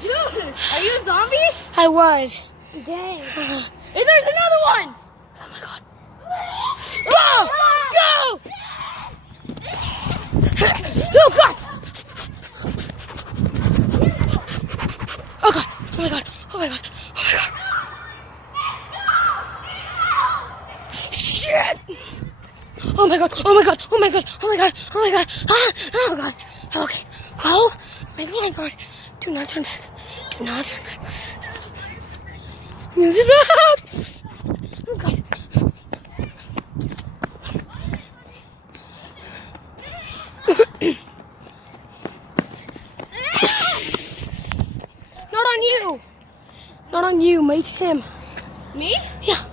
Dude, are you a zombie? I was. Dang. Hey, there's another one. Oh my god. Go! Oh god! Oh god! Oh my god! Oh my god! Oh my god! Shit! Oh my god! Oh my god! Oh my god! Oh my god! Oh my god! Ah! Oh my god! Okay. Go! Make the line guard. Do not turn back. Do not turn back. Move it back! Oh god. Not on you. Not on you, mate. Him. Me? Yeah.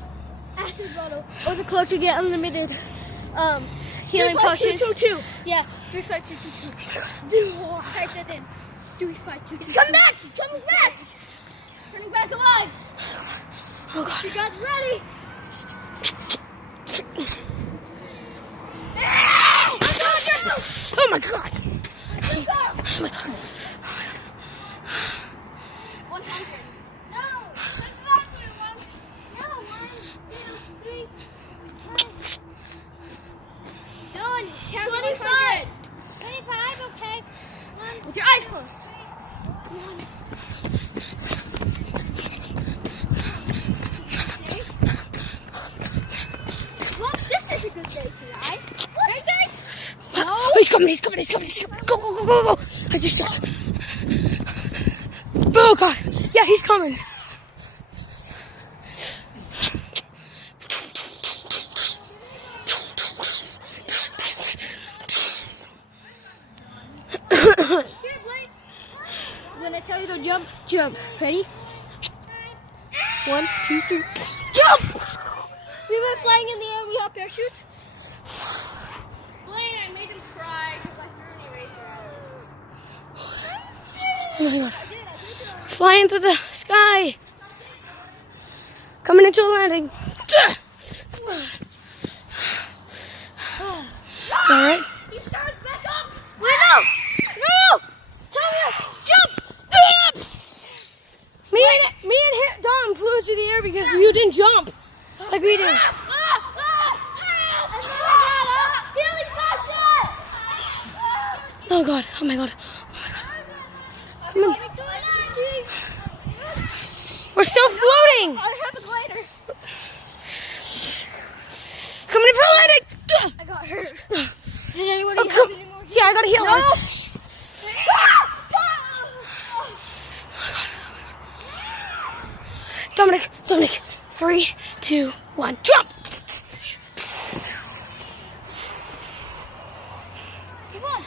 Acid bottle. Or the clutch to get unlimited healing potions. 222. Yeah, 35222. Dude, type that in. 35222. He's coming back! He's coming back! Turning back alive! Oh god. You guys ready? Oh my god. Oh my god. 100. No! No, 1, 2, 3, 10. Done. 25. 25, okay. With your eyes closed. Well, this is a good day tonight. Right? No. Oh, he's coming, he's coming, he's coming, he's coming. Go, go, go, go, go. I just yes. Oh god. Yeah, he's coming. Here, Blake. When I tell you to jump, jump. Ready? 1, 2, 3. Jump! We went flying in the air. We have parachutes. Blaine, I made him cry because I threw an eraser at him. Oh my god. Flying through the sky. Coming into a landing. Alright. You started back up. Wait, no. No. Tell me to jump. Me and Dom flew into the air because you didn't jump like we did. And then I got up. Healing potion. Oh god. Oh my god. Come on. We're still floating. I'll have it later. Coming in for a landing. I got hurt. Did anybody Oh, have come. any more? Yeah, I got a heal. No. Dominic. 3, 2, 1, jump. Come on.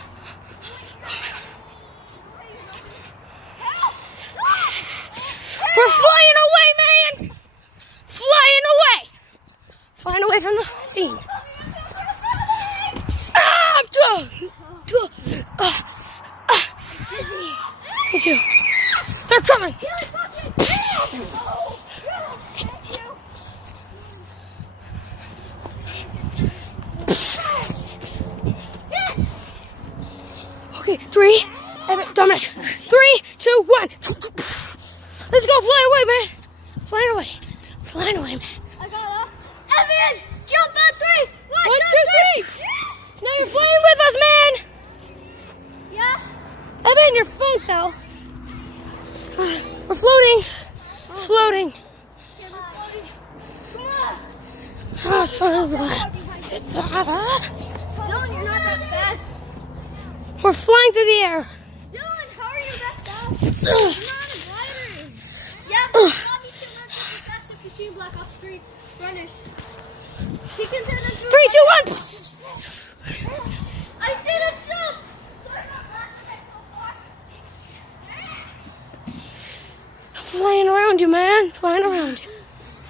We're flying away, man. Flying away. Flying away from the scene. Me too. They're coming. Okay, 3, Dominic. 3, 2, 1. Let's go, fly away, man. Flying away, man. I got up. Evan, jump on 3. 1, 2, 3. Now you're flying with us, man. Yeah. Evan, your phone fell. We're floating. Floating. Yeah, we're floating. Come on. Oh, it's fun. Dylan, you're not that fast. We're flying through the air. Dylan, how are you that fast? You're not a glider. Yeah, but Bobby still not that fast if you've seen Black Ops 3 runners. He can do the 3, 2, 1. I didn't jump. So I got blasted so far. Flying around you, man. Flying around you.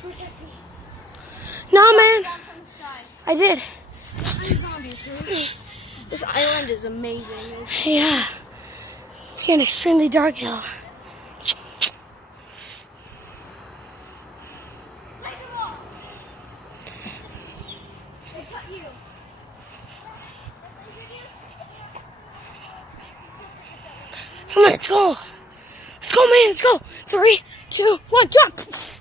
Protect me. No, man. Down from the sky. I did. Zombies, really. This island is amazing. Yeah. It's getting extremely dark now. They cut you. Come on, let's go. Let's go, man. Let's go. 3, 2, 1, jump. Guys,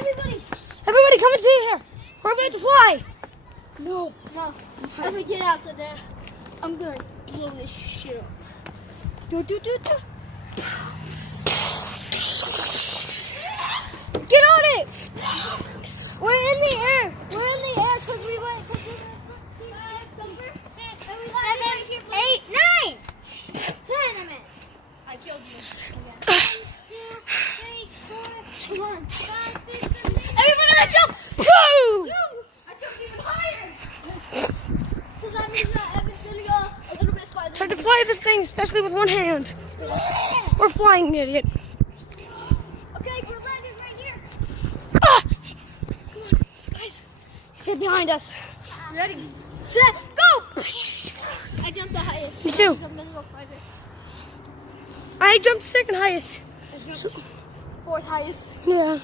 everybody. Everybody come and see here. We're about to fly. No. No. Evan, get out of there. I'm going to blow this shit up. Do. Get on it. We're in the air. We're in the air because we went. 7, 8, 9, 10. I killed you. 1, 2, 3, 4, 1, 5, 6, 7, 8. Everybody, let's jump! Woo! I jumped even higher. So that means that Evan's gonna go a little bit farther. Try to fly this thing, especially with one hand. We're flying, idiot. Okay, we're landing right here. Ah! Come on, guys. Stay behind us. Ready, set, go! I jumped the highest. Me too. I'm gonna go farther. I jumped second highest. I jumped fourth highest. Yeah.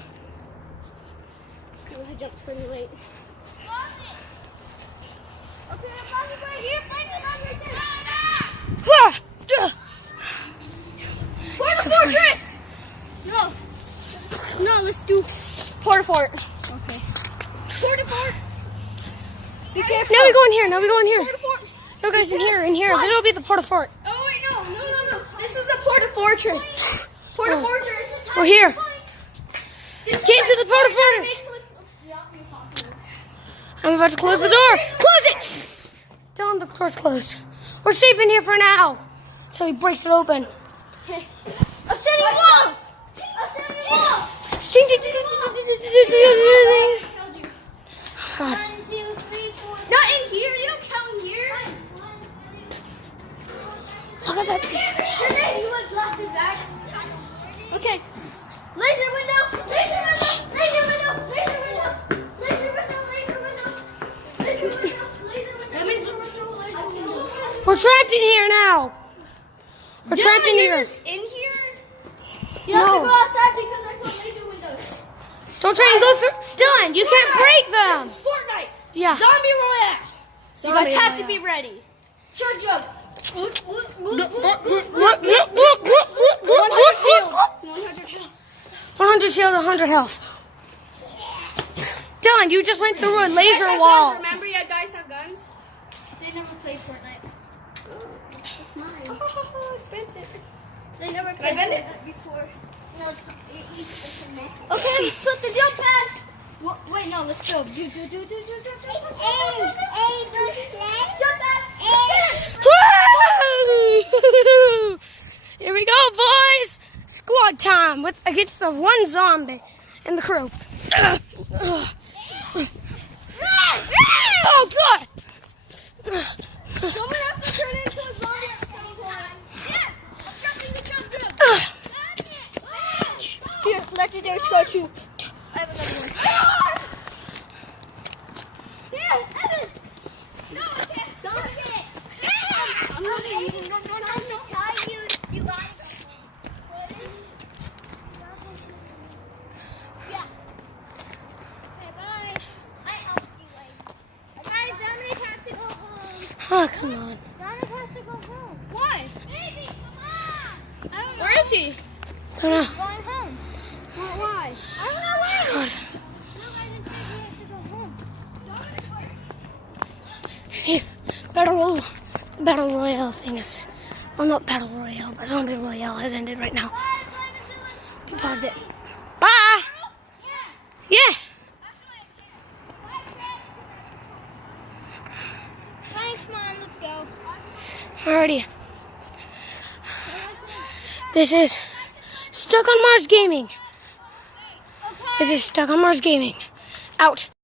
I jumped pretty late. Okay, I'm landing right here. Landing on right there. Ah! Duh! Port Fortress! No, let's do Port Fort. Okay. Port Fort. Be careful. Now we go in here. Now we go in here. Port Fort. No, guys, in here. In here. This will be the port fort. Oh, wait, no. This is the Port Fortress. Port Oh. Fortress. We're here. This Get is to the Port like Fortress. Yeah, you're talking. I'm about to close the door. Close it! Tell him the door's closed. We're safe in here for now. Until he breaks it open. Okay. Obsidian walls! Obsidian walls! Ching, ching, ching, ching, ching, ching, ching, ching. God. 1, 2, 3, 4. Not in here. You don't count in here. Look at that. He was lost his bag. Okay. Laser window. Laser window. Laser window. Laser window. Laser window. Laser window. Laser window. Laser window. Laser window. Laser window. We're trapped in here now. We're trapped in here. In here? You have to No. go outside because I saw laser windows. Don't try and go through. Dylan, you can't break them. This is Fortnite. Yeah. Zombie Royale. You Zombie guys have to Royale. be ready. Charge up. 100 shield, 100 health. Dylan, you just went through a laser wall. Remember, you guys have guns? They never played Fortnite. It's mine. Oh, I bent it. They never I played bend it? Fortnite before. No, okay, let's put the jump pad. Wait, no, let's go. Do. Jump pad. Woo! Here we go, boys. Squad time with against the one zombie and the crew. Oh God! Someone has to turn into a zombie at some point. Yeah, I'm jumping the jump. Here, legendary score 2. I have another one. Here, Evan. No, I can't. Don't get it. I'm not even. No. You got it. Yeah. Okay, bye. I helped you, like. Guys, Dominic has to go home. Oh, come on. Dominic has to go home. Why? Baby, come on. I don't know. Where is he? Don't know. Going home. Why? I don't know why. God. No, I just said he has to go home. Here, battle royale thing is, well, not battle royale, but zombie royale has ended right now. Pause it. Bye. Yeah. Thanks, Mom. Let's go. Alrighty. This is Stuck on Mars Gaming. This is Stuck on Mars Gaming. Out.